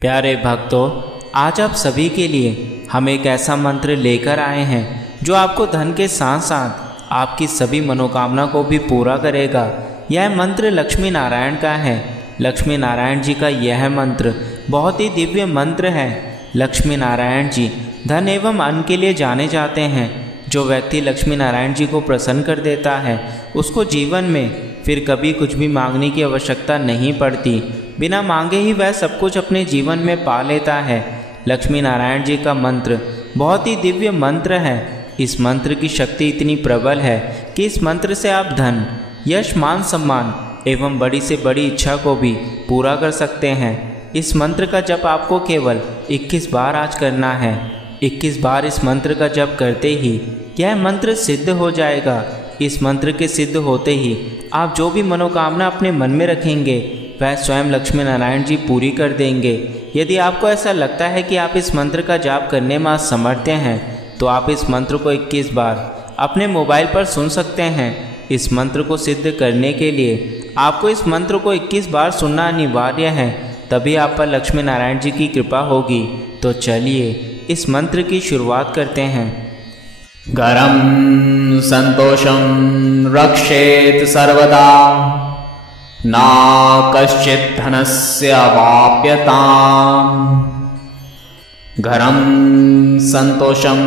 प्यारे भक्तों, आज आप सभी के लिए हम एक ऐसा मंत्र लेकर आए हैं जो आपको धन के साथ साथ आपकी सभी मनोकामना को भी पूरा करेगा। यह मंत्र लक्ष्मी नारायण का है। लक्ष्मी नारायण जी का यह मंत्र बहुत ही दिव्य मंत्र है। लक्ष्मी नारायण जी धन एवं अन्न के लिए जाने जाते हैं। जो व्यक्ति लक्ष्मी नारायण जी को प्रसन्न कर देता है उसको जीवन में फिर कभी कुछ भी मांगने की आवश्यकता नहीं पड़ती। बिना मांगे ही वह सब कुछ अपने जीवन में पा लेता है। लक्ष्मी नारायण जी का मंत्र बहुत ही दिव्य मंत्र है। इस मंत्र की शक्ति इतनी प्रबल है कि इस मंत्र से आप धन, यश, मान, सम्मान एवं बड़ी से बड़ी इच्छा को भी पूरा कर सकते हैं। इस मंत्र का जप आपको केवल 21 बार आज करना है। 21 बार इस मंत्र का जप करते ही यह मंत्र सिद्ध हो जाएगा। इस मंत्र के सिद्ध होते ही आप जो भी मनोकामना अपने मन में रखेंगे वह स्वयं लक्ष्मी नारायण जी पूरी कर देंगे। यदि आपको ऐसा लगता है कि आप इस मंत्र का जाप करने में असमर्थ हैं तो आप इस मंत्र को 21 बार अपने मोबाइल पर सुन सकते हैं। इस मंत्र को सिद्ध करने के लिए आपको इस मंत्र को 21 बार सुनना अनिवार्य है, तभी आप पर लक्ष्मी नारायण जी की कृपा होगी। तो चलिए इस मंत्र की शुरुआत करते हैं। घरं संतोषं रक्षेत सर्वदा, ना कश्चित् धनस्य वाप्यताम्। घरं संतोषं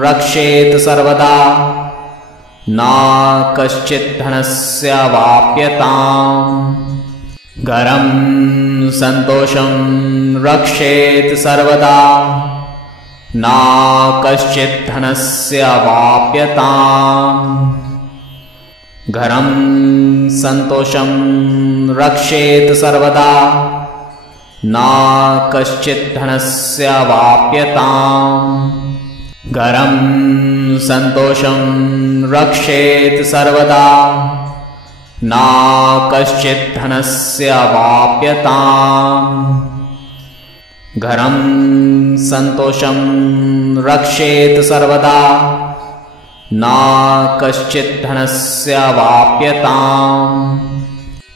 रक्षेत सर्वदा, ना कश्चित् धनस्य वाप्यताम्। घरं संतोषं रक्षेत सर्वदा, ना कश्चित् धनस्य वाप्यताम्। घरं संतोषं रक्षेत सर्वदा, ना कश्चित् धनस्य वाप्यताम्। घरं संतोषं रक्षेत सर्वदा, ना कश्चित् धनस्य वाप्यताम्। घरं संतोषं रक्षेत सर्वदा, ना कश्चित् धनस्य वाप्यताम्।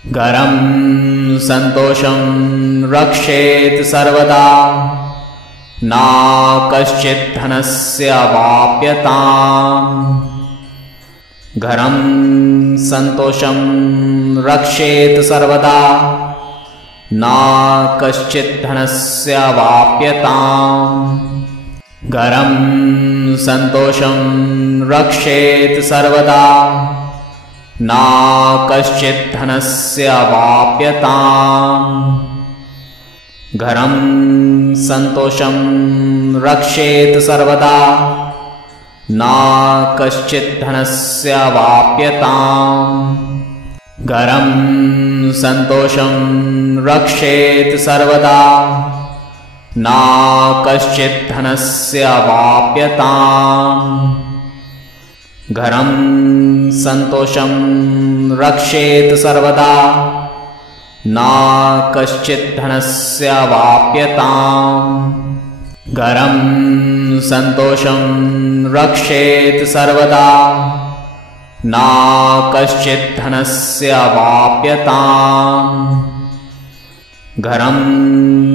घरं संतोषं रक्षेत सर्वदा, ना कश्चित् धनस्य वाप्यताम्। घरं संतोषं रक्षेत सर्वदा, ना कश्चित् धनस्य वाप्यताम्। घरं संतोषं रक्षेत सर्वदा, ना कश्चित् धनस्य वाप्यताम्। घरं संतोषं रक्षेत सर्वदा, ना कश्चित् धनस्य वाप्यताम्। घरं संतोषं रक्षेत सर्वदा, ना कश्चित् धनस्य वाप्यताम्। घरं संतोषं रक्षेत सर्वदा, ना कश्चित् धनस्य वाप्यताम्। घरं संतोषं रक्षेत सर्वदा, ना कश्चित् धनस्य वाप्यताम्। घरं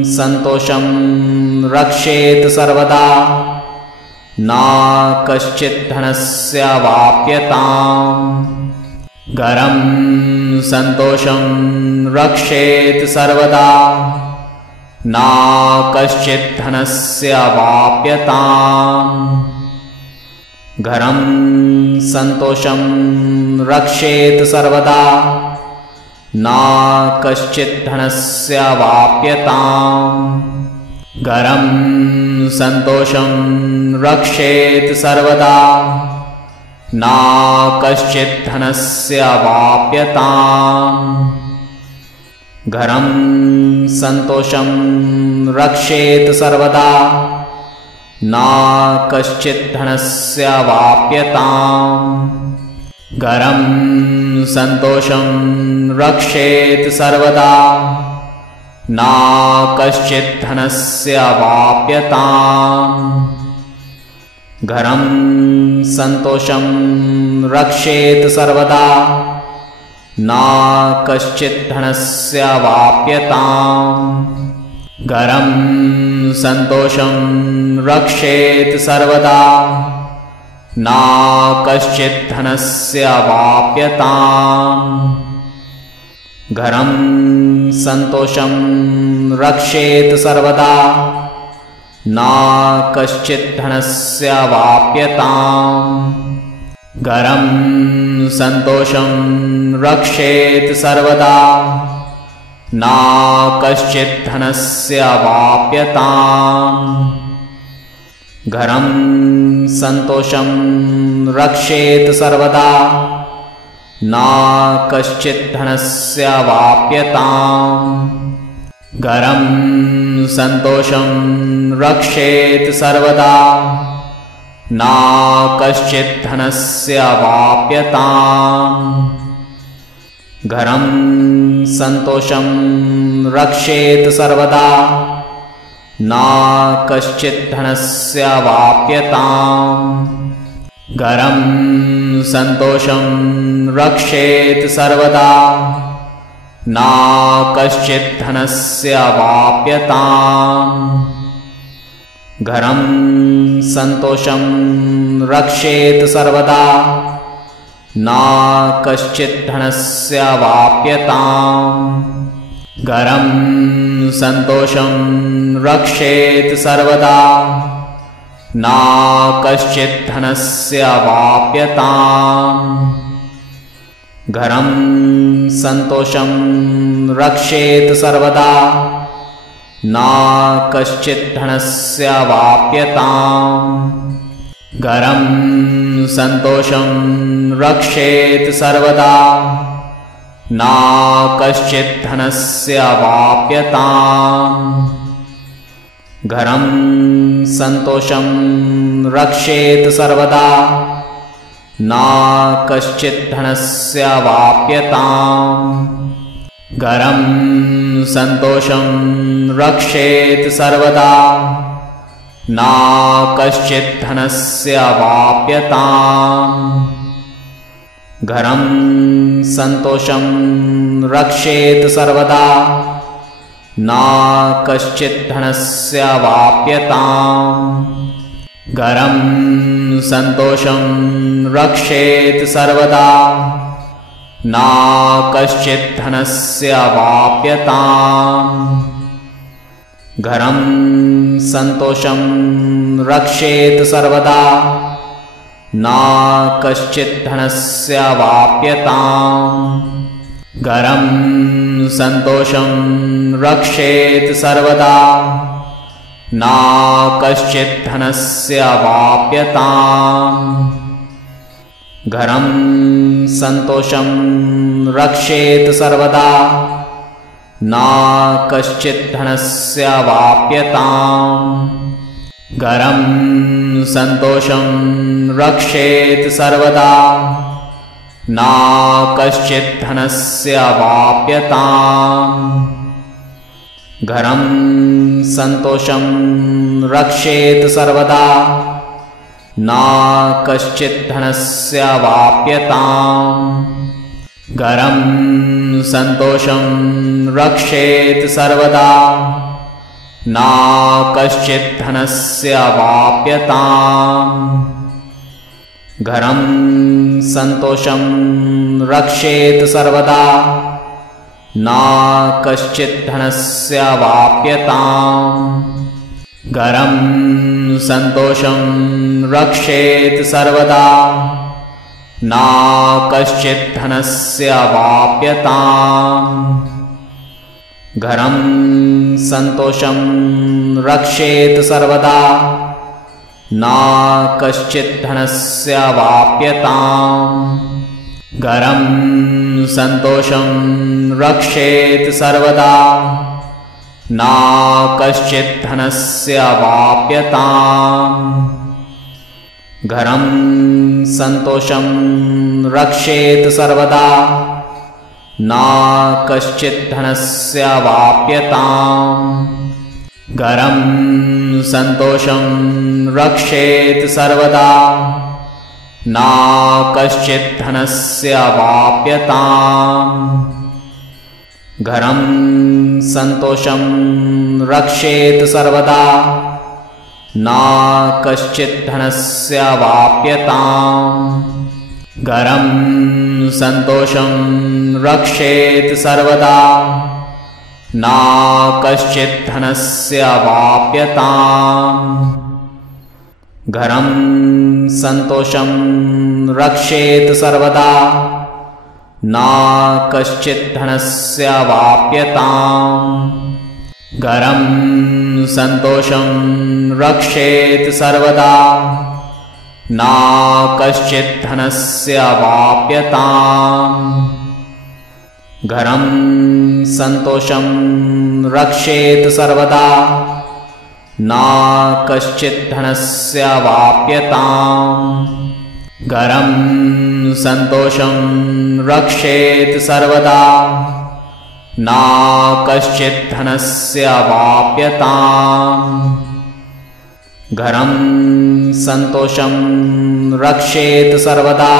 संतोषं रक्षेत सर्वदा, ना कश्चित् धनस्य वाप्यताम्। घरं संतोषं रक्षेत सर्वदा, ना कश्चित् धनस्य वाप्यताम्। घरं संतोषं रक्षेत सर्वदा, ना कश्चित् धनस्य वाप्यताम्। घरं संतोषं रक्षेत सर्वदा, ना कश्चित् धनस्य वाप्यताम्। घरं संतोषं रक्षेत सर्वदा, ना कश्चित् धनस्य वाप्यताम्। घरं संतोषं रक्षेत सर्वदा, ना कश्चित् धनस्य वाप्यताम्। घरं संतोषं रक्षेत सर्वदा, ना कश्चित् धनस्य वाप्यताम्। घरं सन्तोषं रक्षेत् सर्वदा न कश्चित् धनस्य वाप्यताम्। घरं सन्तोषं रक्षेत् सर्वदा न कश्चित् धनस्य वाप्यताम्। घरं सन्तोषं रक्षेत् सर्वदा न कश्चित् धनस्य वाप्यताम्। घरं सन्तोषं रक्षेत् सर्वदा न कश्चित् धनस्य वाप्यताम्। घरं सन्तोषं रक्षेत् सर्वदा न कश्चित् धनस्य वाप्यताम्। घरं सन्तोषं रक्षेत् सर्वदा न कश्चित् धनस्य वाप्यताम्। घरं सन्तोषं रक्षेत् सर्वदा न कश्चित् धनस्य वाप्यताम्। घरं सन्तोषं रक्षेत् सर्वदा न कश्चित् धनस्य वाप्यताम्। घरं सन्तोषं रक्षेत् सर्वदा न कश्चित् धनस्य वाप्यताम्। घरं सन्तोषं रक्षेत् सर्वदा न कश्चित् धनस्य वाप्यताम्। घरं सन्तोषं रक्षेत् सर्वदा न कश्चित् धनस्य वाप्यताम्। घरं सन्तोषं रक्षेत् सर्वदा न कश्चित् धनस्य वाप्यताम्। घरं सन्तोषं रक्षेत् सर्वदा न कश्चित् धनस्य वाप्यताम्। घरं सन्तोषं रक्षेत् सर्वदा न कश्चित् धनस्य वाप्यताम्। घरं सन्तोषं रक्षेत् सर्वदा न कश्चित् धनस्य वाप्यताम्। घरं सन्तोषं रक्षेत् सर्वदा न कश्चित् धनस्य वाप्यताम्। घरं सन्तोषं रक्षेत् सर्वदा न कश्चित् धनस्य वाप्यताम्। घरं सन्तोषं रक्षेत् सर्वदा न कश्चित् धनस्य वाप्यताम्। घरं सन्तोषं रक्षेत् सर्वदा न कश्चित् धनस्य वाप्यताम्। घरं सन्तोषं रक्षेत् सर्वदा न कश्चित् धनस्य वाप्यताम्। घरं सन्तोषं रक्षेत् सर्वदा न कश्चित् धनस्य वाप्यताम्। घरं सन्तोषं रक्षेत् सर्वदा न कश्चित् धनस्य वाप्यताम्। घरं सन्तोषं रक्षेत् सर्वदा न कश्चित् धनस्य वाप्यताम्। घरं सन्तोषं रक्षेत् सर्वदा न कश्चित् धनस्य वाप्यताम्। घरं सन्तोषं रक्षेत् सर्वदा न कश्चित् धनस्य वाप्यताम्। घरं सन्तोषं रक्षेत् सर्वदा न कश्चित् धनस्य वाप्यताम्। घरं सन्तोषं रक्षेत् सर्वदा न कश्चित् धनस्य वाप्यताम्। घरं सन्तोषं रक्षेत् सर्वदा न कश्चिद्धनस्य वाप्यताम् घरं सन्तोषं रक्षेत् सर्वदा न कश्चिद्धनस्य वाप्यताम् घरं सन्तोषं रक्षेत् सर्वदा न कश्चिद्धनस्य वाप्यताम् घरं सन्तोषं रक्षेत् सर्वदा न कश्चिद्धनस्य वाप्यताम् घरं सन्तोषं रक्षेत् सर्वदा न कश्चिद्धनस्य वाप्यताम् घरं सन्तोषं रक्षेत् सर्वदा न कश्चिद्धनस्य वाप्यताम् घरं सन्तोषं रक्षेत् सर्वदा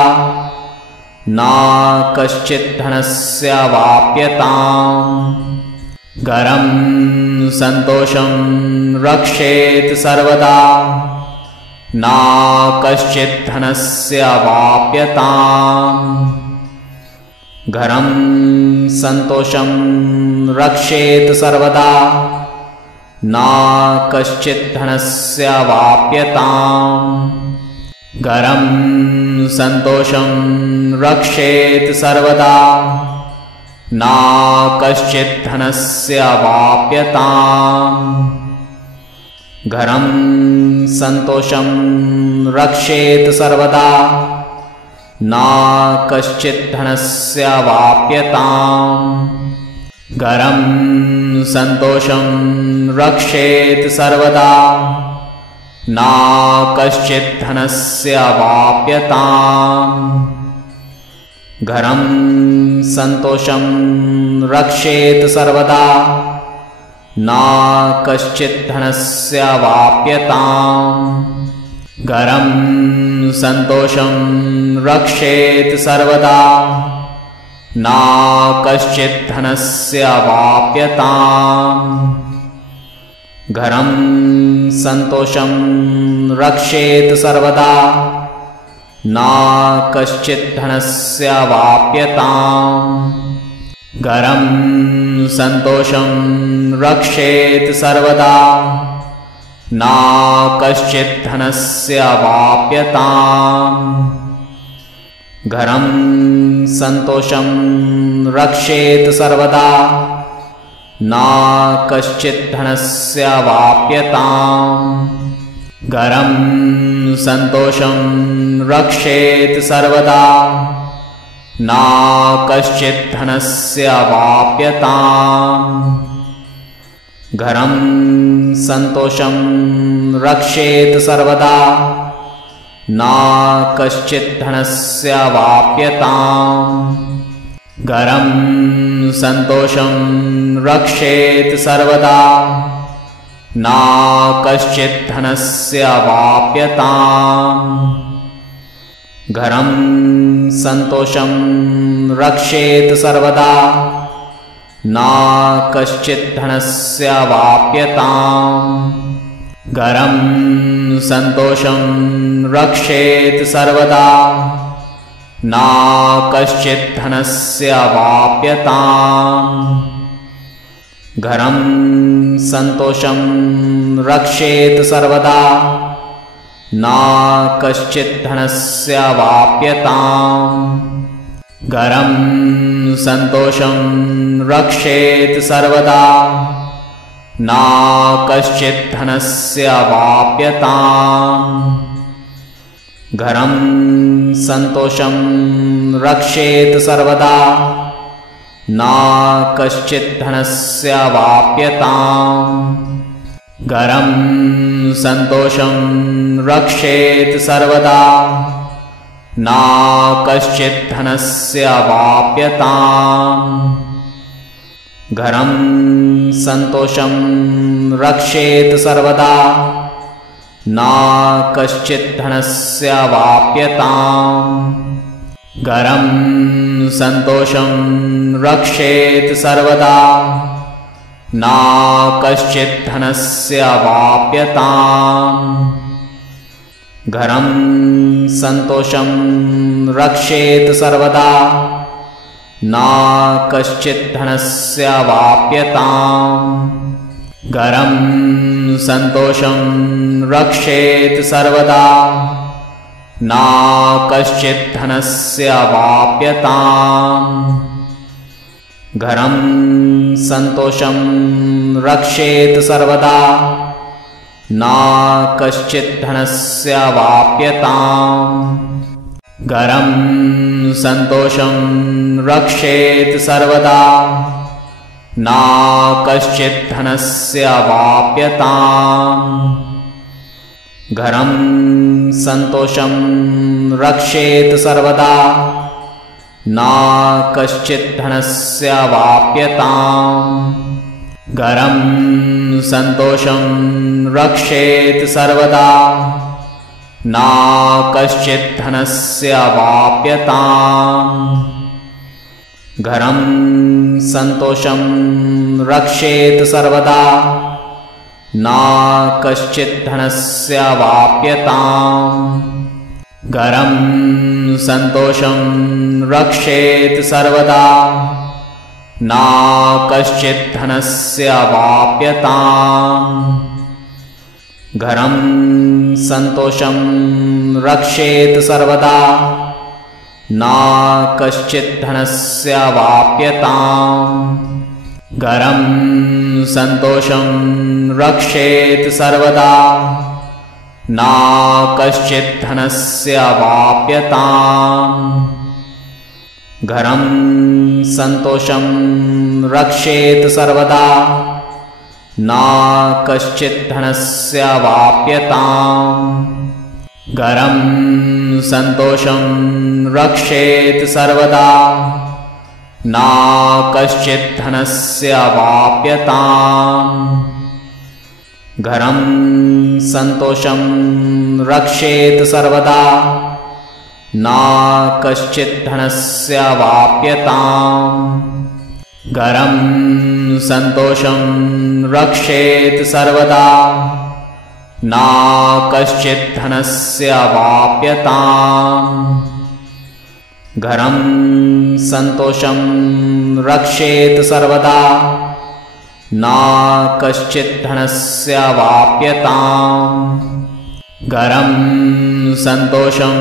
न कश्चिद्धनस्य वाप्यताम् घरं सन्तोषं रक्षेत् सर्वदा न कश्चिद्धनस्य वाप्यताम् घरं सन्तोषं रक्षेत् सर्वदा न कश्चिद्धनस्य वाप्यताम् घरं सन्तोषं रक्षेत् सर्वदा न कश्चिद्धनस्य वाप्यताम् घरं सन्तोषं रक्षेत् सर्वदा न कश्चिद्धनस्य वाप्यताम् घरं सन्तोषं रक्षेत् सर्वदा न कश्चिद्धनस्य वाप्यताम् घरं सन्तोषं रक्षेत् सर्वदा न कश्चिद्धनस्य वाप्यताम् घरं सन्तोषं रक्षेत् सर्वदा न कश्चिद्धनस्य वाप्यताम् घरं सन्तोषं रक्षेत् सर्वदा न कश्चिद्धनस्य वाप्यताम् घरं सन्तोषं रक्षेत् सर्वदा न कश्चिद्धनस्य वाप्यताम् घरं सन्तोषं रक्षेत् सर्वदा न कश्चिद्धनस्य वाप्यताम् घरं सन्तोषं रक्षेत् सर्वदा न कश्चिद्धनस्य वाप्यताम् घरं सन्तोषं रक्षेत् सर्वदा न कश्चिद्धनस्य वाप्यताम् घरं सन्तोषं रक्षेत् सर्वदा न कश्चिद्धनस्य वाप्यताम् घरं सन्तोषं रक्षेत् सर्वदा न कश्चिद्धनस्य वाप्यताम् घरं सन्तोषं रक्षेत् सर्वदा न कश्चिद्धनस्य वाप्यताम् घरं सन्तोषं रक्षेत् सर्वदा न कश्चिद्धनस्य वाप्यताम् घरं सन्तोषं रक्षेत् सर्वदा न कश्चिद्धनस्य वाप्यताम् घरं सन्तोषं रक्षेत् सर्वदा न कश्चिद्धनस्य वाप्यताम् घरं सन्तोषं रक्षेत् सर्वदा न कश्चिद्धनस्य वाप्यताम् घरं सन्तोषं रक्षेत् सर्वदा न कश्चिद्धनस्य वाप्यताम् घरं सन्तोषं रक्षेत् सर्वदा न कश्चित् धनस्य अवाप्यताम्। घरं सन्तोषं रक्षेत् सर्वदा न कश्चित् धनस्य अवाप्यताम्। घरं सन्तोषं रक्षेत् सर्वदा न कश्चित् धनस्य अवाप्यताम्। घरं सन्तोषं रक्षेत् सर्वदा न कश्चित् धनस्य अवाप्यताम्। घरं सन्तोषं रक्षेत् सर्वदा न कश्चित् धनस्य अवाप्यताम्। घरं सन्तोषं रक्षेत् सर्वदा न कश्चित् धनस्य अवाप्यताम्। घरं सन्तोषं रक्षेत् सर्वदा न कश्चित् धनस्य अवाप्यताम्। घरं सन्तोषं रक्षेत् सर्वदा न कश्चित् धनस्य अवाप्यताम्। घरं सन्तोषं रक्षेत् सर्वदा न कश्चित् धनस्य अवाप्यताम्। घरं सन्तोषं रक्षेत् सर्वदा न कश्चित् धनस्य अवाप्यताम्। घरं सन्तोषं रक्षेत् सर्वदा न कश्चित् धनस्य अवाप्यताम्। घरं सन्तोषं रक्षेत् सर्वदा न कश्चित् धनस्य अवाप्यताम्। घरं सन्तोषं रक्षेत् सर्वदा न कश्चित् धनस्य अवाप्यताम्। घरं सन्तोषं रक्षेत् सर्वदा न कश्चित् धनस्य अवाप्यताम्। घरं सन्तोषं रक्षेत् सर्वदा न कश्चित् धनस्य अवाप्यताम्। घरं सन्तोषं रक्षेत् सर्वदा न कश्चित् धनस्य अवाप्यताम्। घरं सन्तोषं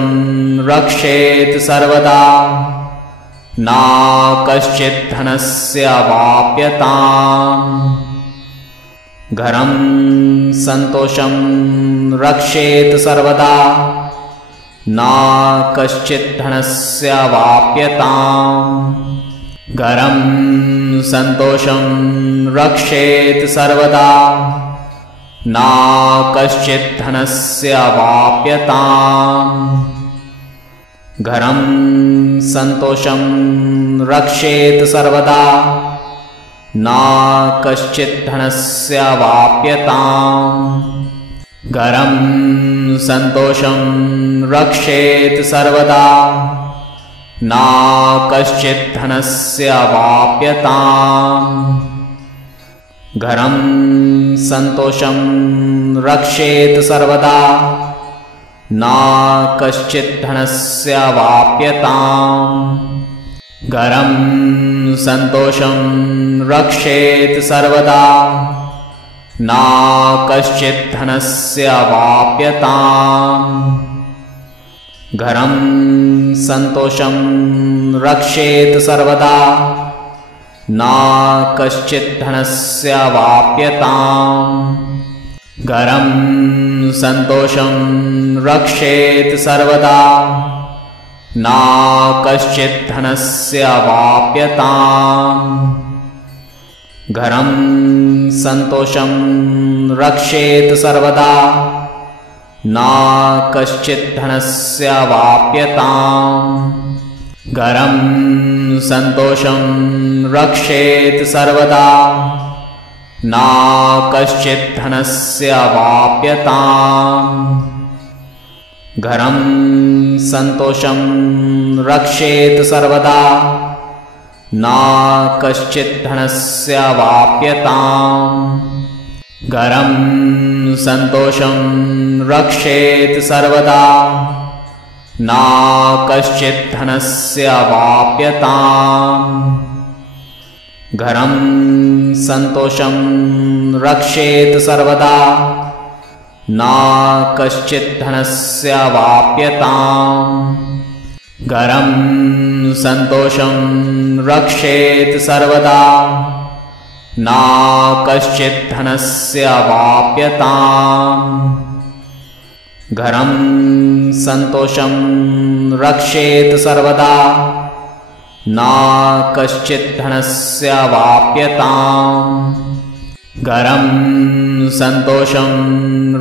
रक्षेत् सर्वदा न कश्चित् धनस्य अवाप्यताम्। घरं सन्तोषं रक्षेत् सर्वदा न कश्चित् धनस्य अवाप्यताम्। घरं सन्तोषं रक्षेत् सर्वदा न कश्चित् धनस्य अवाप्यताम्। घरं सन्तोषं रक्षेत् सर्वदा न कश्चित् धनस्य अवाप्यताम्। घरं सन्तोषं रक्षेत् सर्वदा न कश्चित् धनस्य अवाप्यताम्। घरं सन्तोषं रक्षेत् सर्वदा न कश्चित् धनस्य अवाप्यताम्। घरं सन्तोषं रक्षेत् सर्वदा न कश्चित् धनस्य अवाप्यताम्। घरं सन्तोषं रक्षेत् सर्वदा न कश्चित् धनस्य अवाप्यताम्। घरं सन्तोषं रक्षेत् सर्वदा न कश्चित् धनस्य अवाप्यताम्। घरं सन्तोषं रक्षेत् सर्वदा न कश्चित् धनस्य अवाप्यताम्। घरं सन्तोषं रक्षेत् सर्वदा न कश्चित् धनस्य अवाप्यताम्। घरं सन्तोषं रक्षेत् सर्वदा न कश्चिद्धनस्य वाप्यताम्। घरं सन्तोषं रक्षेत् सर्वदा न कश्चिद्धनस्य वाप्यताम्। घरं सन्तोषं रक्षेत् सर्वदा न कश्चिद्धनस्य वाप्यताम्। घरं सन्तोषं रक्षेत् सर्वदा न कश्चिद्धनस्य वाप्यताम्। घरं सन्तोषं रक्षेत् सर्वदा न कश्चिद्धनस्य वाप्यताम्। घरं सन्तोषं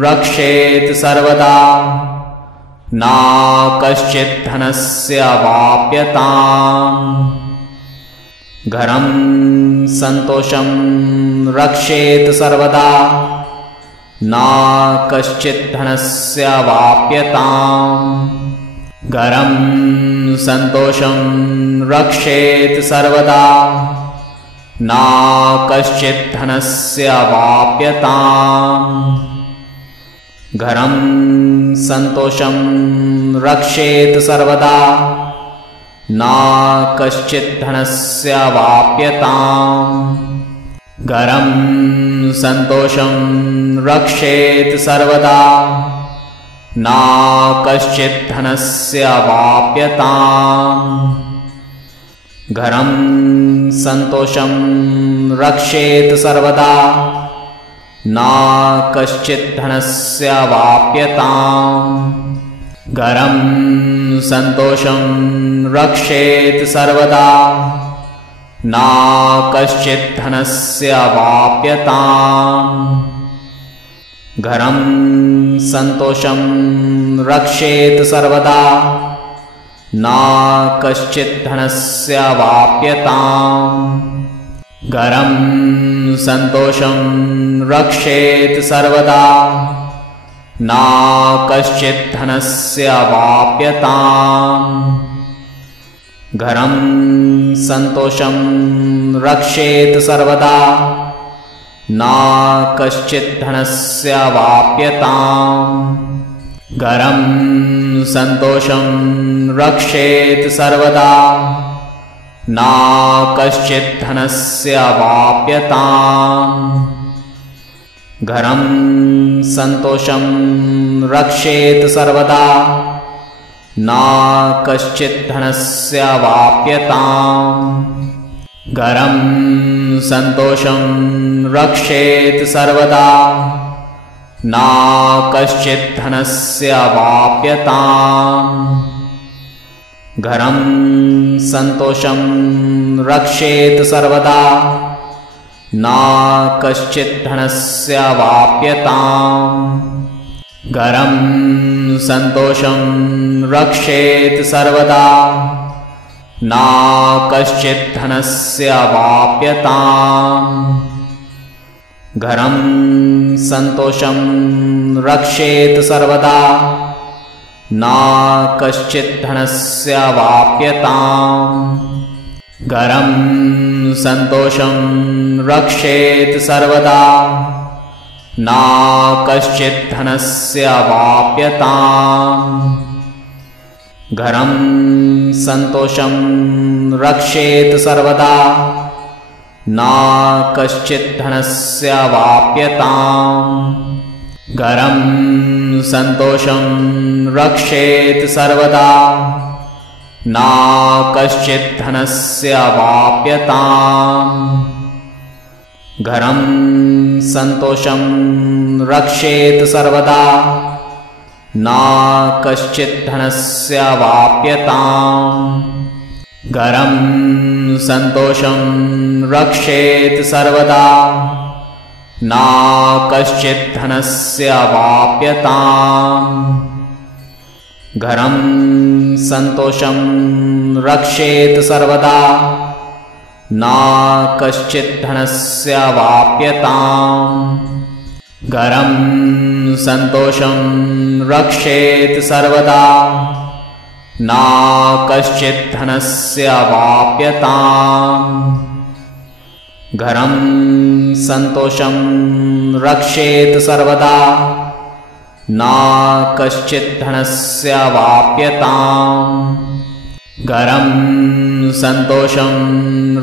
रक्षेत् सर्वदा न कश्चिद्धनस्य वाप्यताम्। घरं सन्तोषं रक्षेत् सर्वदा न कश्चिद्धनस्य वाप्यताम्। घरं सन्तोषं रक्षेत् सर्वदा न कश्चिद्धनस्य वाप्यताम्। घरं सन्तोषं रक्षेत् सर्वदा न कश्चिद्धनस्य वाप्यताम्। घरं सन्तोषं रक्षेत् सर्वदा न कश्चिद्धनस्य वाप्यताम्। घरं सन्तोषं रक्षेत् सर्वदा न कश्चिद्धनस्य वाप्यताम्। घरं सन्तोषं रक्षेत् सर्वदा न कश्चिद्धनस्य वाप्यताम्। घरं सन्तोषं रक्षेत् सर्वदा न कश्चिद्धनस्य वाप्यताम्। घरं सन्तोषं रक्षेत् सर्वदा न कश्चिद्धनस्य वाप्यताम्। घरं सन्तोषं रक्षेत् सर्वदा न कश्चिद्धनस्य वाप्यताम्। घरं सन्तोषं रक्षेत् सर्वदा न कश्चिद्धनस्य वाप्यताम्। घरं सन्तोषं रक्षेत् सर्वदा न कश्चिद्धनस्य वाप्यताम्। घरं सन्तोषं रक्षेत् सर्वदा न कश्चिद्धनस्य वाप्यताम्। घरं सन्तोषं रक्षेत् सर्वदा न कश्चिद्धनस्य वाप्यताम्। घरं सन्तोषं रक्षेत् सर्वदा न कश्चिद्धनस्य वाप्यताम्। घरं सन्तोषं रक्षेत् सर्वदा न कश्चिद्धनस्य वाप्यताम्। घरं सन्तोषं रक्षेत् सर्वदा न कश्चिद्धनस्य वाप्यताम्। घरं सन्तोषं रक्षेत् सर्वदा न कश्चिद्धनस्य वाप्यताम्। घरं सन्तोषं रक्षेत् सर्वदा न कश्चिद्धनस्य वाप्यताम्। घरं सन्तोषं रक्षेत् सर्वदा न कश्चिद्धनस्य वाप्यताम्। घरं सन्तोषं रक्षेत् सर्वदा न कश्चिद्धनस्य वाप्यताम्। घरं सन्तोषं रक्षेत् सर्वदा न कश्चिद्धनस्य वाप्यताम्। घरं सन्तोषं रक्षेत् सर्वदा न कश्चित् धनस्य अवाप्यताम्। घरं सन्तोषं रक्षेत् सर्वदा न कश्चित् धनस्य अवाप्यताम्। घरं सन्तोषं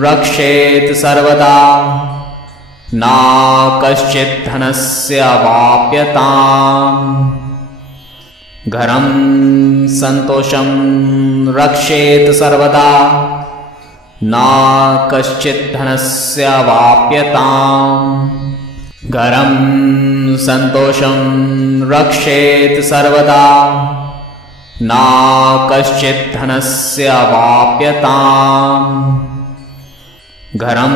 रक्षेत् सर्वदा न कश्चित् धनस्य अवाप्यताम्। घरं सन्तोषं रक्षेत् सर्वदा न कश्चित् धनस्य अवाप्यताम्। घरं सन्तोषं रक्षेत् सर्वदा न कश्चित् धनस्य अवाप्यताम्। घरं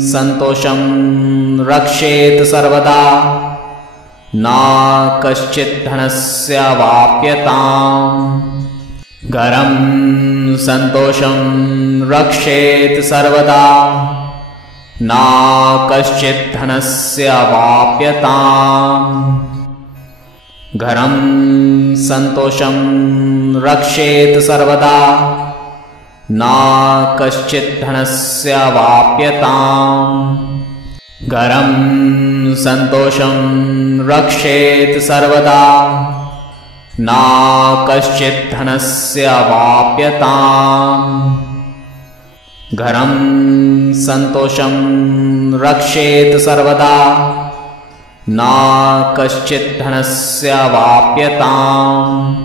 सन्तोषं रक्षेत् सर्वदा न कश्चित् धनस्य अवाप्यताम्। घरं सन्तोषं रक्षेत् सर्वदा न कश्चित् धनस्य अवाप्यताम्। घरं सन्तोषं रक्षेत् सर्वदा न कश्चित् धनस्य अवाप्यताम्। घरं सन्तोषं रक्षेत् सर्वदा न कश्चित् धनस्य अवाप्यताम्। घरं सन्तोषं रक्षेत् सर्वदा न कश्चित् धनस्य अवाप्यताम्।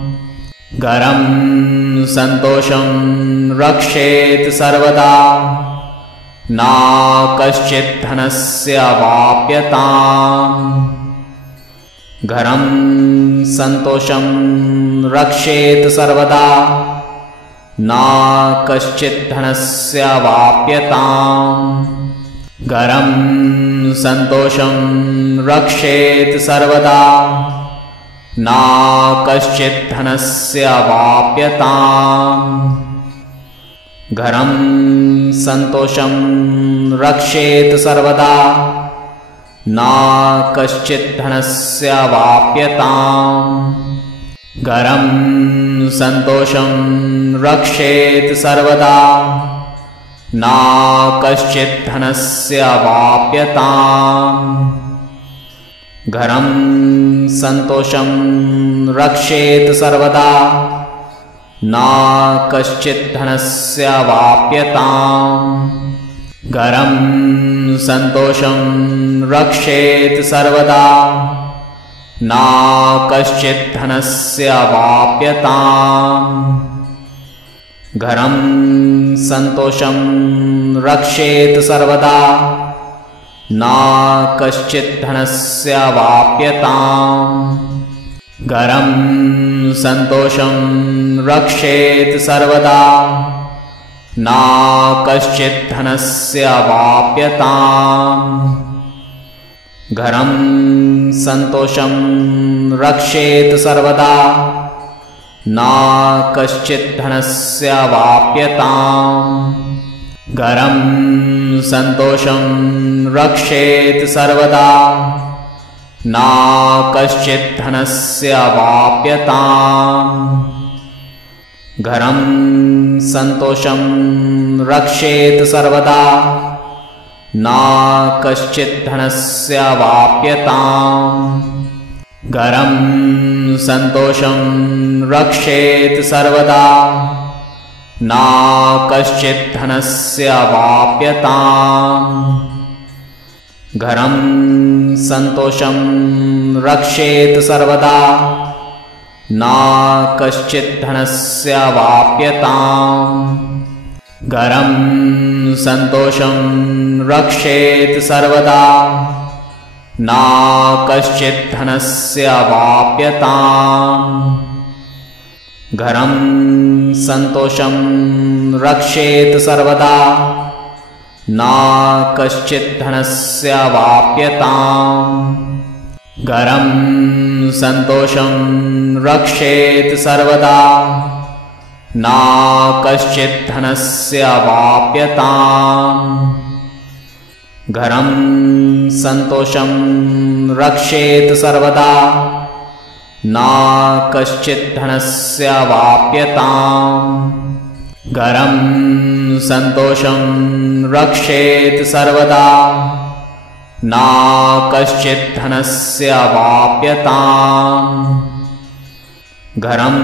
घरं सन्तोषं रक्षेत् सर्वदा न कश्चित् धनस्य अवाप्यताम्। घरं सन्तोषं रक्षेत् सर्वदा न कश्चित् धनस्य अवाप्यताम्। घरं सन्तोषं रक्षेत् सर्वदा न कश्चित् धनस्य अवाप्यताम्। घरं सन्तोषं रक्षेत् सर्वदा न कश्चित् धनस्य अवाप्यताम्। घरं सन्तोषं रक्षेत् सर्वदा न कश्चित् धनस्य अवाप्यताम्। घरं सन्तोषं रक्षेत् सर्वदा न कश्चित् धनस्य अवाप्यताम्। घरं सन्तोषं रक्षेत् सर्वदा न कश्चित् धनस्य अवाप्यताम्। घरं सन्तोषं रक्षेत् सर्वदा न कश्चित् धनस्य अवाप्यताम्। घरं सन्तोषं रक्षेत् सर्वदा न कश्चित् धनस्य अवाप्यताम्। घरं सन्तोषं रक्षेत् सर्वदा न कश्चित् धनस्य अवाप्यताम्। घरं सन्तोषं रक्षेत् सर्वदा न कश्चित् धनस्य अवाप्यताम्। घरं सन्तोषं रक्षेत् सर्वदा न कश्चित् धनस्य अवाप्यताम्। घरं सन्तोषं रक्षेत् सर्वदा न कश्चित् धनस्य अवाप्यताम्। घरं सन्तोषं रक्षेत् सर्वदा न कश्चित् धनस्य अवाप्यताम्। घरं सन्तोषं रक्षेत् सर्वदा न कश्चित् धनस्य अवाप्यताम्। घरं सन्तोषं रक्षेत् सर्वदा न कश्चित् धनस्य अवाप्यताम्। घरं सन्तोषं रक्षेत् सर्वदा न कश्चित् धनस्य अवाप्यताम्। घरं सन्तोषं रक्षेत् सर्वदा न कश्चिद्धनस्यावाप्यताम् घरं सन्तोषं रक्षेत् सर्वदा न कश्चिद्धनस्यावाप्यताम् घरं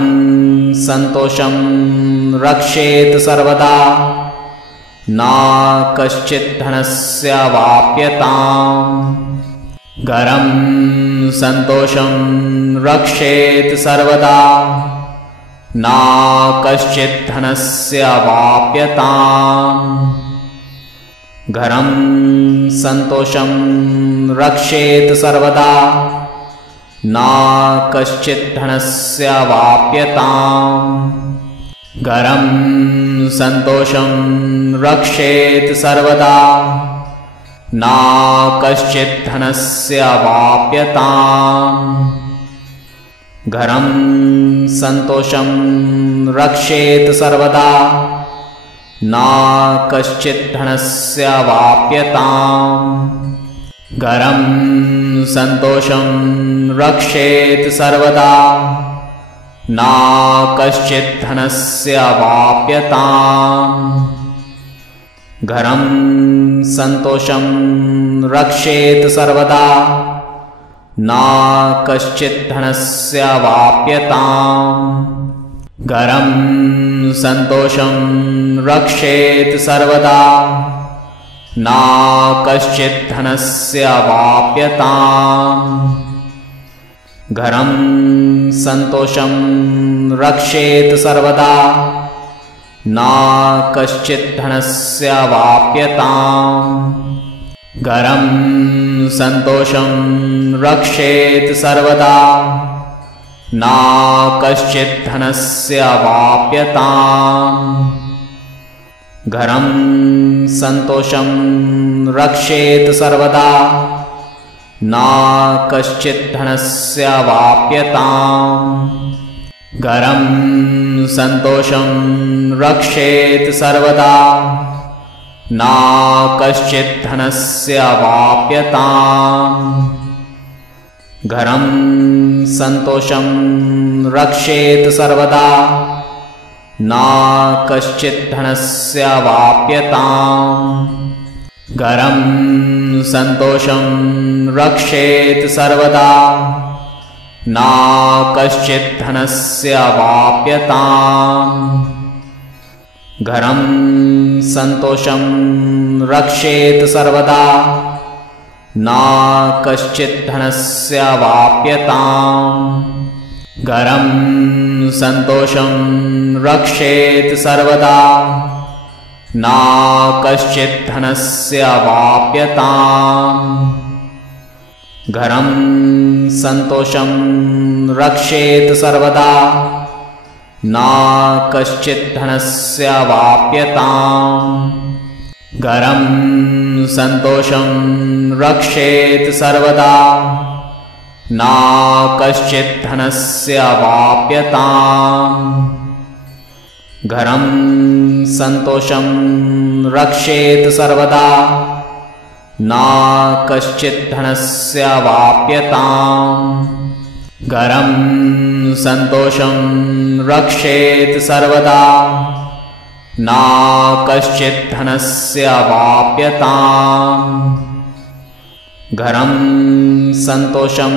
सन्तोषं रक्षेत् सर्वदा न कश्चिद्धनस्यावाप्यताम् घरं सन्तोषं रक्षेत् सर्वदा न कश्चिद्धनस्यावाप्यताम् घरं सन्तोषं रक्षेत् सर्वदा न कश्चिद्धनस्यावाप्यताम् घरं सन्तोषं रक्षेत् सर्वदा न कश्चिद्धनस्यावाप्यताम् घरं सन्तोषं रक्षेत् सर्वदा न कश्चिद्धनस्यावाप्यताम् घरं सन्तोषं रक्षेत् सर्वदा न कश्चिद्धनस्यावाप्यताम् घरं सन्तोषं रक्षेत् सर्वदा न कश्चिद्धनस्यावाप्यताम् घरं सन्तोषं रक्षेत् सर्वदा न कश्चिद्धनस्यावाप्यताम् घरं सन्तोषं रक्षेत् सर्वदा न कश्चिद्धनस्यावाप्यताम् घरं सन्तोषं रक्षेत् सर्वदा न कश्चिद्धनस्यावाप्यताम् घरं सन्तोषं रक्षेत् सर्वदा न कश्चिद्धनस्यावाप्यताम् घरं सन्तोषं रक्षेत् सर्वदा न कश्चिद्धनस्यावाप्यताम् घरं सन्तोषं रक्षेत् सर्वदा न कश्चिद्धनस्यावाप्यताम् घरं सन्तोषं रक्षेत् सर्वदा न कश्चिद्धनस्यावाप्यताम् घरं सन्तोषं रक्षेत् सर्वदा न कश्चिद्धनस्यावाप्यताम् घरं सन्तोषं रक्षेत् सर्वदा न कश्चिद्धनस्यावाप्यताम् घरं सन्तोषं रक्षेत् सर्वदा न कश्चिद्धनस्यावाप्यताम् घरं सन्तोषं रक्षेत् सर्वदा न कश्चिद्धनस्यावाप्यताम् घरं सन्तोषं रक्षेत् सर्वदा न कश्चिद्धनस्यावाप्यताम् घरं सन्तोषं रक्षेत् सर्वदा न कश्चिद्धनस्यावाप्यताम् घरं सन्तोषं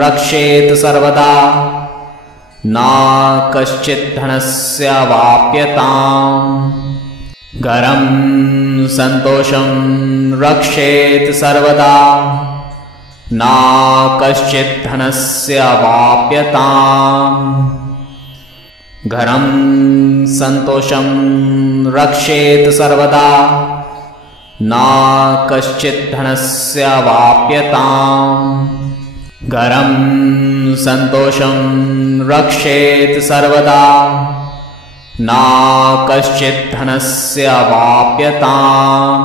रक्षेत् सर्वदा न कश्चिद्धनस्यावाप्यताम् घरं सन्तोषं रक्षेत् सर्वदा न कश्चिद्धनस्यावाप्यताम् घरं सन्तोषं रक्षेत् सर्वदा न कश्चिद्धनस्यावाप्यताम् घरं सन्तोषं रक्षेत् सर्वदा न कश्चिद्धनस्यावाप्यताम्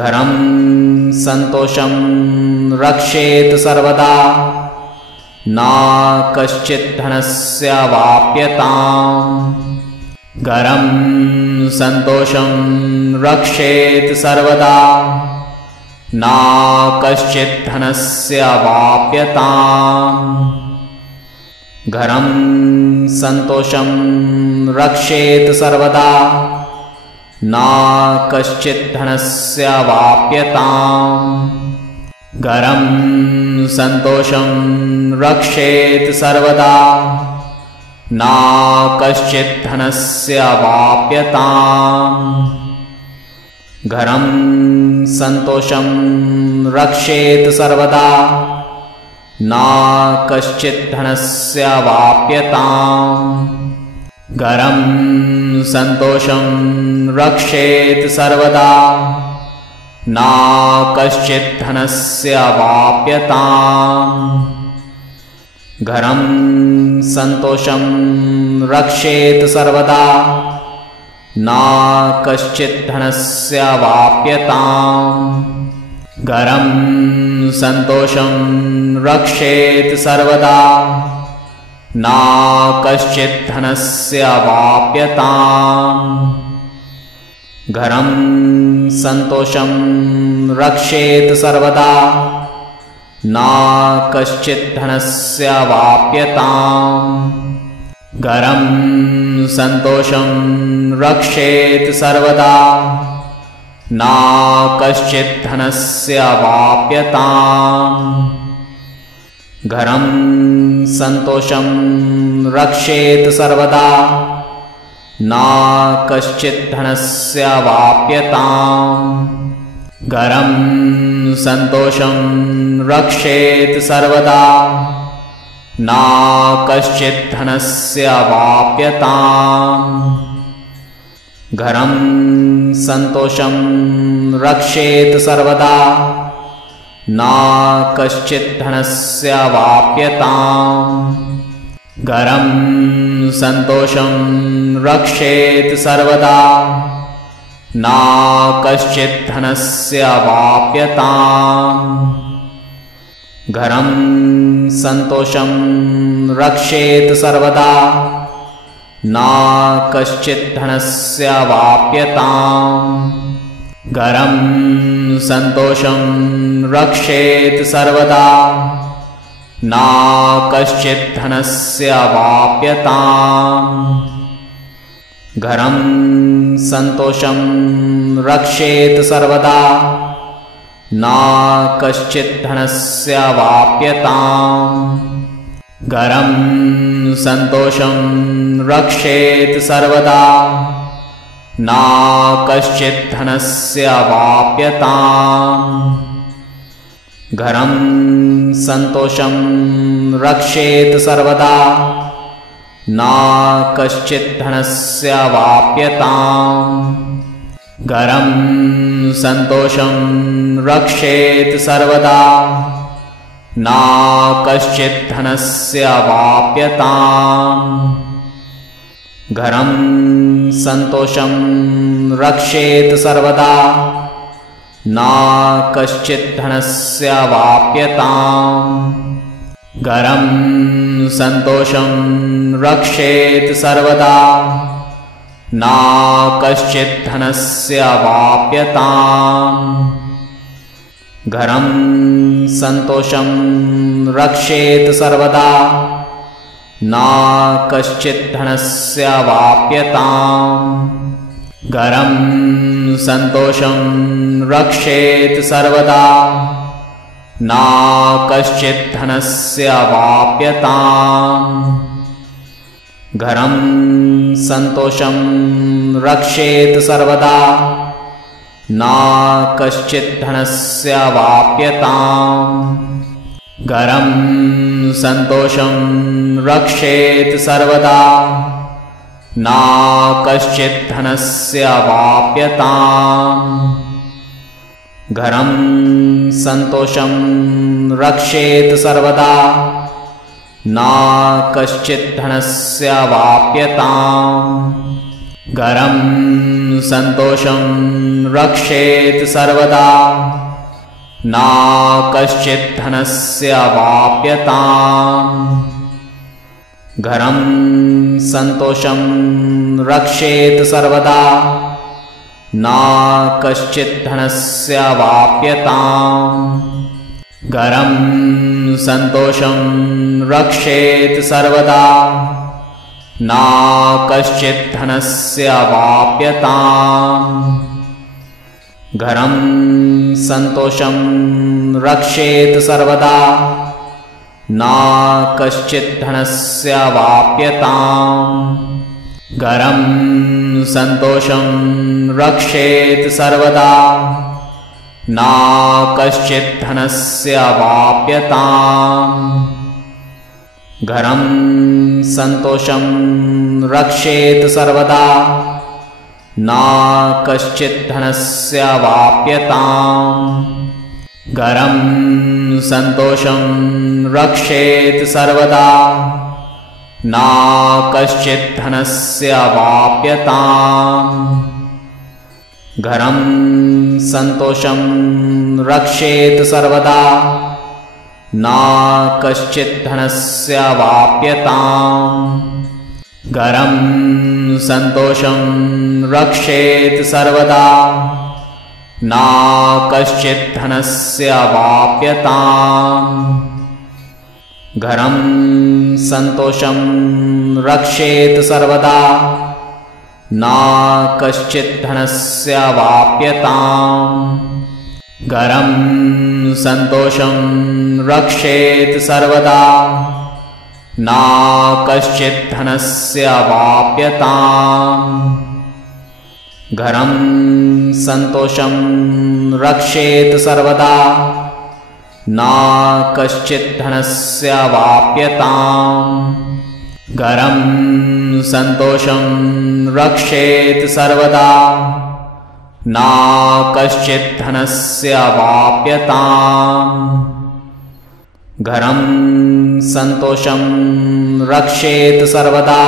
घरं सन्तोषं रक्षेत् सर्वदा न कश्चिद्धनस्यावाप्यताम् घरं सन्तोषं रक्षेत् सर्वदा न कश्चित् धनस्य अवाप्यताम्। घरं सन्तोषं रक्षेत् सर्वदा न कश्चित् धनस्य अवाप्यताम्। घरं सन्तोषं रक्षेत् सर्वदा न कश्चित् धनस्य अवाप्यताम्। घरं सन्तोषं रक्षेत् सर्वदा न कश्चित् धनस्य अवाप्यताम्। घरं सन्तोषं रक्षेत् सर्वदा न कश्चित् धनस्य अवाप्यताम्। घरं सन्तोषं रक्षेत् सर्वदा न कश्चित् धनस्य अवाप्यताम्। घरं सन्तोषं रक्षेत् सर्वदा न कश्चित् धनस्य अवाप्यताम्। घरं सन्तोषं रक्षेत् सर्वदा न कश्चित् धनस्य अवाप्यताम्। घरं सन्तोषं रक्षेत् सर्वदा न कश्चित् धनस्य अवाप्यताम्। घरं सन्तोषं रक्षेत् सर्वदा न कश्चित् धनस्य अवाप्यताम्। घरं सन्तोषं रक्षेत् सर्वदा न कश्चित् धनस्य अवाप्यताम्। घरं सन्तोषं रक्षेत् सर्वदा न कश्चित् धनस्य अवाप्यताम्। घरं सन्तोषं रक्षेत् सर्वदा न कश्चित् धनस्य अवाप्यताम्। घरं सन्तोषं रक्षेत् सर्वदा न कश्चित् धनस्य अवाप्यताम्। घरं सन्तोषं रक्षेत् सर्वदा न कश्चित् धनस्य अवाप्यताम्। घरं सन्तोषं रक्षेत् सर्वदा न कश्चित् धनस्य अवाप्यताम्। घरं सन्तोषं रक्षेत् सर्वदा न कश्चित् धनस्य अवाप्यताम्। घरं सन्तोषं रक्षेत् सर्वदा न कश्चित् धनस्य अवाप्यताम्। घरं सन्तोषं रक्षेत् सर्वदा न कश्चित् धनस्य अवाप्यताम्। घरं सन्तोषं रक्षेत् सर्वदा न कश्चित् धनस्य अवाप्यताम्। घरं सन्तोषं रक्षेत् सर्वदा न कश्चित् धनस्य अवाप्यताम्। घरं सन्तोषं रक्षेत् सर्वदा न कश्चित् धनस्य अवाप्यताम्। घरं सन्तोषं रक्षेत् सर्वदा न कश्चित् धनस्य अवाप्यताम्। घरं सन्तोषं रक्षेत् सर्वदा न कश्चित् धनस्य अवाप्यताम्। घरं सन्तोषं रक्षेत् सर्वदा न कश्चित् धनस्य अवाप्यताम्। घरं सन्तोषं रक्षेत् सर्वदा न कश्चित् धनस्य अवाप्यताम्। घरं सन्तोषं रक्षेत् सर्वदा न कश्चित् धनस्य अवाप्यताम्। घरं सन्तोषं रक्षेत् सर्वदा न कश्चिद्धनस्यावाप्यताम् घरं सन्तोषं रक्षेत् सर्वदा न कश्चिद्धनस्यावाप्यताम् घरं सन्तोषं रक्षेत् सर्वदा न कश्चिद्धनस्यावाप्यताम् घरं सन्तोषं रक्षेत् सर्वदा न कश्चिद्धनस्यावाप्यताम् घरं सन्तोषं रक्षेत् सर्वदा न कश्चिद्धनस्यावाप्यताम् घरं सन्तोषं रक्षेत् सर्वदा न कश्चिद्धनस्यावाप्यताम् घरं सन्तोषं रक्षेत् सर्वदा न कश्चिद्धनस्यावाप्यताम् घरं सन्तोषं रक्षेत् सर्वदा न कश्चिद्धनस्यावाप्यताम् घरं सन्तोषं रक्षेत् सर्वदा न कश्चिद्धनस्यावाप्यताम् घरं सन्तोषं रक्षेत् सर्वदा न कश्चिद्धनस्यावाप्यताम् घरं सन्तोषं रक्षेत् सर्वदा न कश्चिद्धनस्यावाप्यताम् घरं सन्तोषं रक्षेत् सर्वदा न कश्चिद्धनस्यावाप्यताम् घरं सन्तोषं रक्षेत् सर्वदा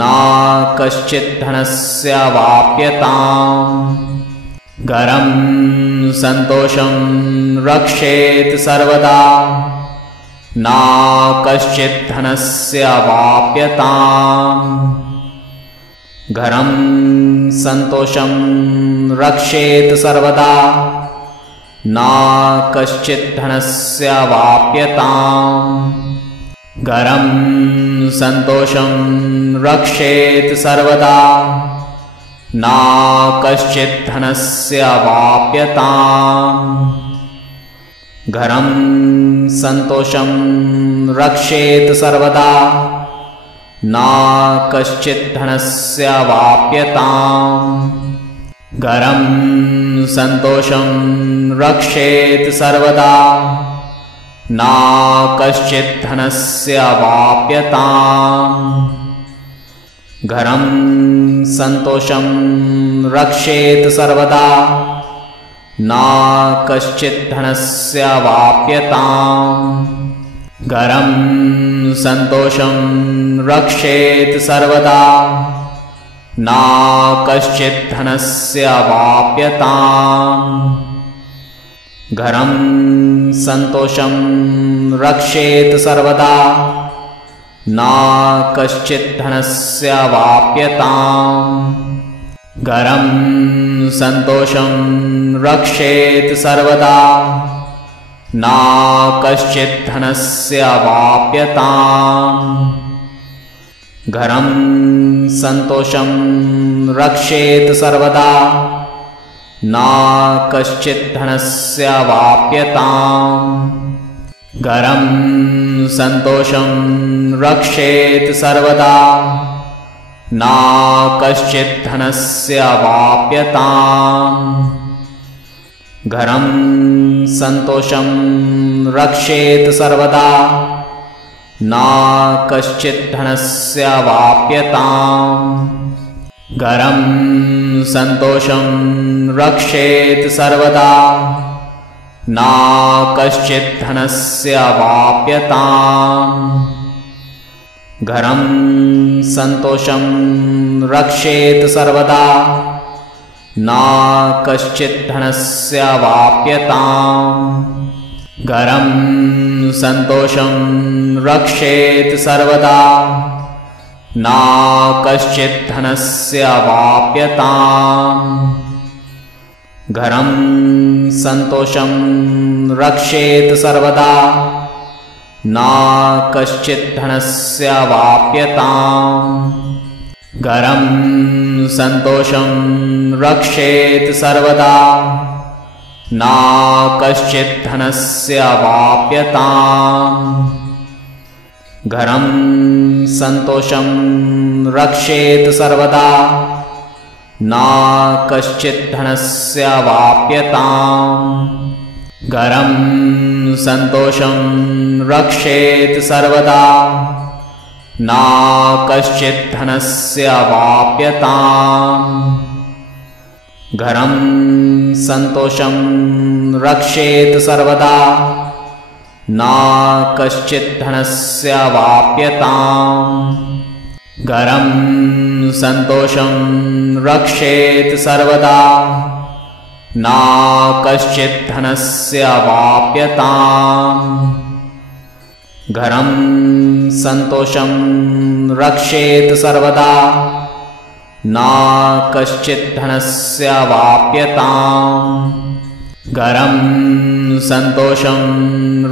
न कश्चिद्धनस्यावाप्यताम् घरं सन्तोषं रक्षेत् सर्वदा न कश्चिद्धनस्यावाप्यताम् घरं सन्तोषं रक्षेत् सर्वदा न कश्चिद्धनस्यावाप्यताम् घरं सन्तोषं रक्षेत् सर्वदा न कश्चिद्धनस्यावाप्यताम् घरं सन्तोषं रक्षेत् सर्वदा न कश्चिद्धनस्यावाप्यताम् घरं सन्तोषं रक्षेत् सर्वदा न कश्चिद्धनस्यावाप्यताम् घरं सन्तोषं रक्षेत् सर्वदा न कश्चिद्धनस्यावाप्यताम् घरं सन्तोषं रक्षेत् सर्वदा न कश्चिद्धनस्यावाप्यताम् घरं सन्तोषं रक्षेत् सर्वदा न कश्चिद्धनस्यावाप्यताम् घरं सन्तोषं रक्षेत् सर्वदा न कश्चिद्धनस्यावाप्यताम् घरं सन्तोषं रक्षेत् सर्वदा न कश्चिद्धनस्यावाप्यताम् घरं सन्तोषं रक्षेत् सर्वदा न कश्चिद्धनस्यावाप्यताम् घरं सन्तोषं रक्षेत् सर्वदा न कश्चिद्धनस्यावाप्यताम् घरं सन्तोषं रक्षेत् सर्वदा न कश्चिद्धनस्यावाप्यताम् घरं सन्तोषं रक्षेत् सर्वदा न कश्चिद्धनस्यावाप्यताम् घरं सन्तोषं रक्षेत् सर्वदा न कश्चित् धनस्य वाप्यताम्। घरं सन्तोषं रक्षेत् सर्वदा न कश्चित् धनस्य वाप्यताम्। घरं सन्तोषं रक्षेत् सर्वदा न कश्चित् धनस्य वाप्यताम्। घरं सन्तोषं रक्षेत् सर्वदा न कश्चित् धनस्य वाप्यताम्। घरं सन्तोषं रक्षेत् सर्वदा न कश्चित् धनस्य वाप्यताम्। घरं सन्तोषं रक्षेत् सर्वदा न कश्चित् धनस्य वाप्यताम्। घरं सन्तोषं रक्षेत् सर्वदा न कश्चित् धनस्य वाप्यताम्। घरं सन्तोषं रक्षेत् सर्वदा न कश्चित् धनस्य वाप्यताम्। घरं सन्तोषं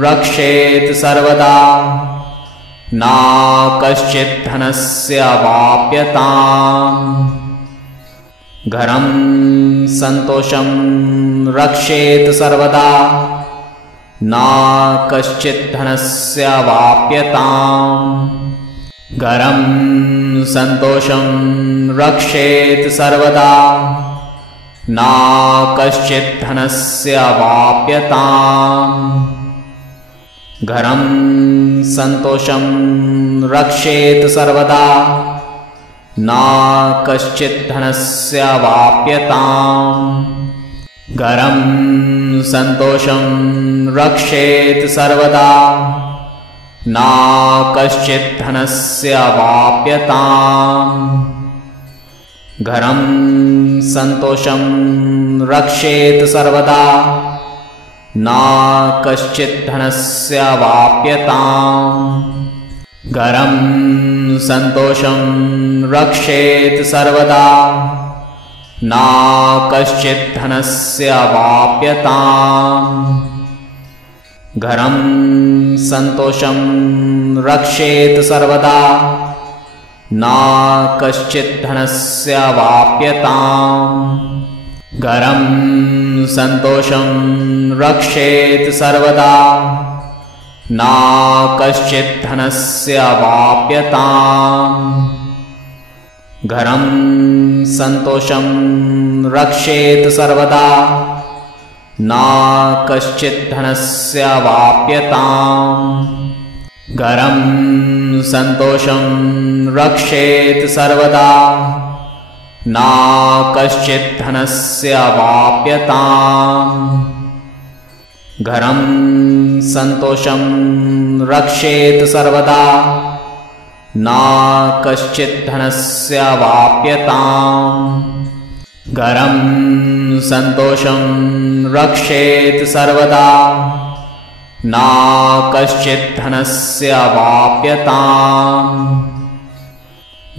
रक्षेत् सर्वदा न कश्चित् धनस्य वाप्यताम्। घरं सन्तोषं रक्षेत् सर्वदा न कश्चित् धनस्य वाप्यताम्। घरं सन्तोषं रक्षेत् सर्वदा न कश्चित् धनस्य वाप्यताम्। घरं सन्तोषं रक्षेत् सर्वदा न कश्चित् धनस्य वाप्यताम्। घरं सन्तोषं रक्षेत् सर्वदा न कश्चित् धनस्य वाप्यताम्। घरं सन्तोषं रक्षेत् सर्वदा न कश्चित् धनस्य वाप्यताम्। घरं सन्तोषं रक्षेत् सर्वदा न कश्चित् धनस्य वाप्यताम्। घरं सन्तोषं रक्षेत् सर्वदा न कश्चित् धनस्य वाप्यताम्। घरं सन्तोषं रक्षेत् सर्वदा न कश्चित् धनस्य वाप्यताम्। घरं सन्तोषं रक्षेत् सर्वदा न कश्चित् धनस्य वाप्यताम्। घरं सन्तोषं रक्षेत् सर्वदा न कश्चित् धनस्य वाप्यताम्। घरं सन्तोषं रक्षेत् सर्वदा न कश्चित् धनस्य वाप्यताम्। घरं सन्तोषं रक्षेत् सर्वदा न कश्चित् धनस्य वाप्यताम्।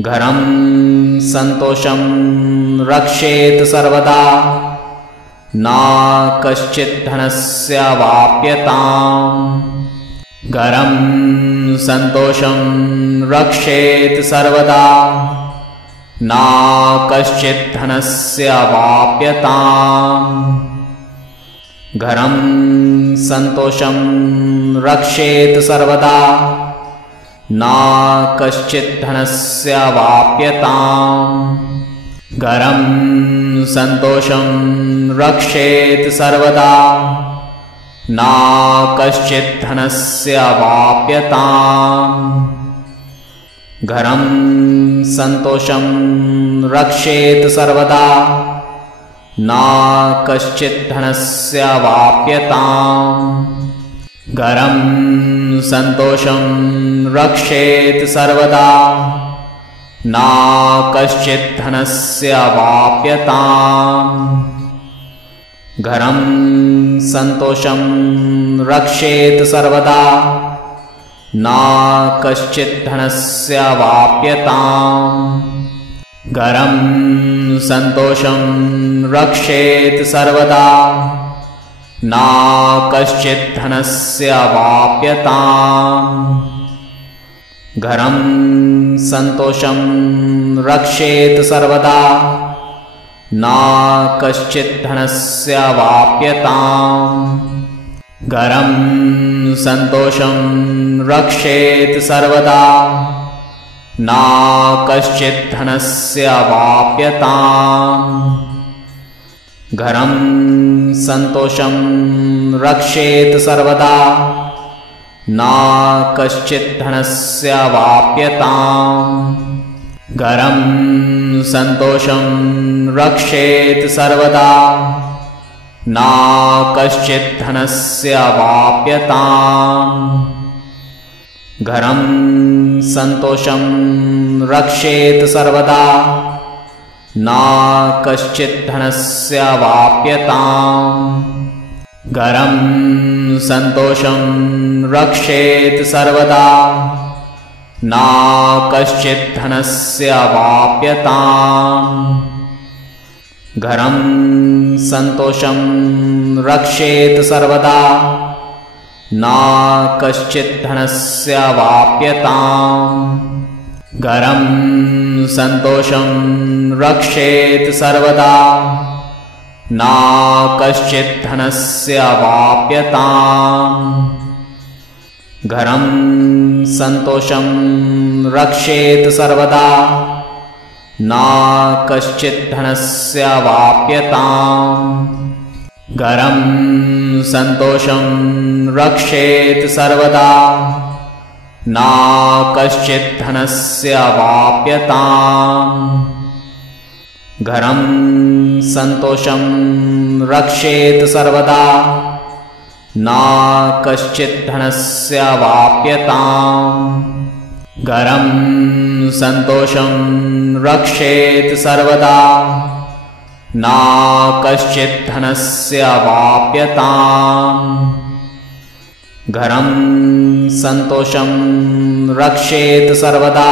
घरं सन्तोषं रक्षेत् सर्वदा न कश्चित् धनस्य वाप्यताम्। घरं सन्तोषं रक्षेत् सर्वदा न कश्चित् धनस्य वाप्यताम्। घरं सन्तोषं रक्षेत् सर्वदा न कश्चित् धनस्य वाप्यताम्। घरं सन्तोषं रक्षेत् सर्वदा न कश्चित् धनस्य वाप्यताम्। घरं सन्तोषं रक्षेत् सर्वदा न कश्चित् धनस्य वाप्यताम्। घरं सन्तोषं रक्षेत् सर्वदा न कश्चित् धनस्य वाप्यताम्। घरं सन्तोषं रक्षेत् सर्वदा न कश्चिद्धनस्यावाप्यताम् घरं सन्तोषं रक्षेत् सर्वदा न कश्चिद्धनस्यावाप्यताम् घरं सन्तोषं रक्षेत् सर्वदा न कश्चिद्धनस्यावाप्यताम् घरं सन्तोषं रक्षेत् सर्वदा न कश्चिद्धनस्यावाप्यताम् घरं सन्तोषं रक्षेत् सर्वदा न कश्चिद्धनस्यावाप्यताम् घरं सन्तोषं रक्षेत् सर्वदा न कश्चिद्धनस्यावाप्यताम् घरं सन्तोषं रक्षेत् सर्वदा न कश्चिद्धनस्यावाप्यताम् घरं सन्तोषं रक्षेत् सर्वदा न कश्चिद्धनस्यावाप्यताम् घरं सन्तोषं रक्षेत् सर्वदा न कश्चिद्धनस्यावाप्यताम् घरं सन्तोषं रक्षेत् सर्वदा न कश्चिद्धनस्यावाप्यताम् घरं सन्तोषं रक्षेत् सर्वदा न कश्चिद्धनस्यावाप्यताम् घरं सन्तोषं रक्षेत् सर्वदा न कश्चिद्धनस्यावाप्यताम् घरं सन्तोषं रक्षेत् सर्वदा न कश्चिद्धनस्यावाप्यताम् घरं सन्तोषं रक्षेत् सर्वदा न कश्चिद्धनस्यावाप्यताम् घरं सन्तोषं रक्षेत् सर्वदा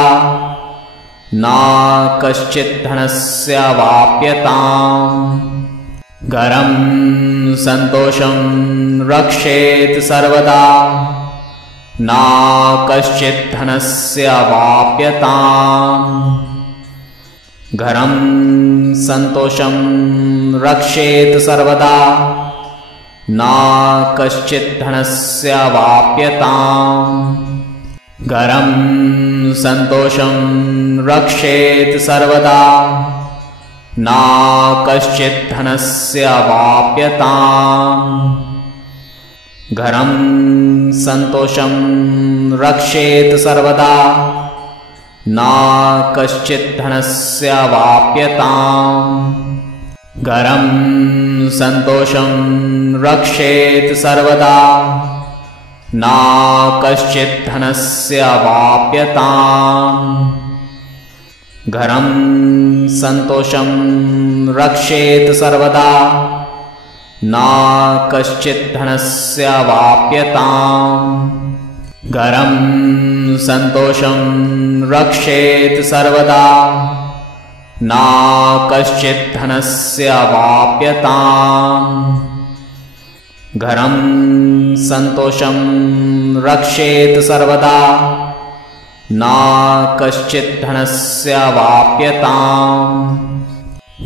न कश्चिद्धनस्यावाप्यताम् घरं सन्तोषं रक्षेत् सर्वदा न कश्चिद्धनस्यावाप्यताम् घरं सन्तोषं रक्षेत् सर्वदा न कश्चिद्धनस्यावाप्यताम् घरं सन्तोषं रक्षेत् सर्वदा न कश्चिद्धनस्यावाप्यताम् घरं सन्तोषं रक्षेत् सर्वदा न कश्चिद्धनस्यावाप्यताम् घरं सन्तोषं रक्षेत् सर्वदा न कश्चिद्धनस्यावाप्यताम् घरं सन्तोषं रक्षेत् सर्वदा न कश्चिद्धनस्यावाप्यताम् घरं सन्तोषं रक्षेत् सर्वदा न कश्चिद्धनस्यावाप्यताम् घरं सन्तोषं रक्षेत् सर्वदा न कश्चिद्धनस्यावाप्यताम्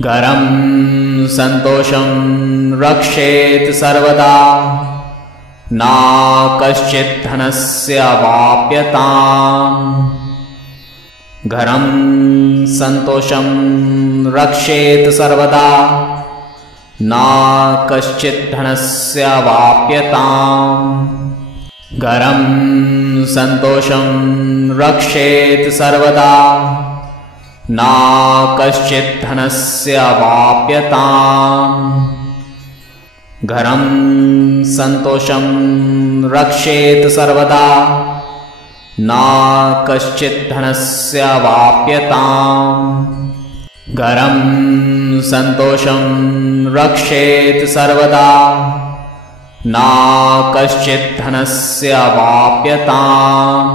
घरं सन्तोषं रक्षेत् सर्वदा न कश्चिद्धनस्यावाप्यताम् घरं सन्तोषं रक्षेत् सर्वदा न कश्चिद्धनस्यावाप्यताम् घरं सन्तोषं रक्षेत् सर्वदा न कश्चिद्धनस्यावाप्यताम् घरं सन्तोषं रक्षेत् सर्वदा न कश्चिद्धनस्यावाप्यताम् घरं सन्तोषं रक्षेत् सर्वदा न कश्चित् धनस्य वाप्यताम्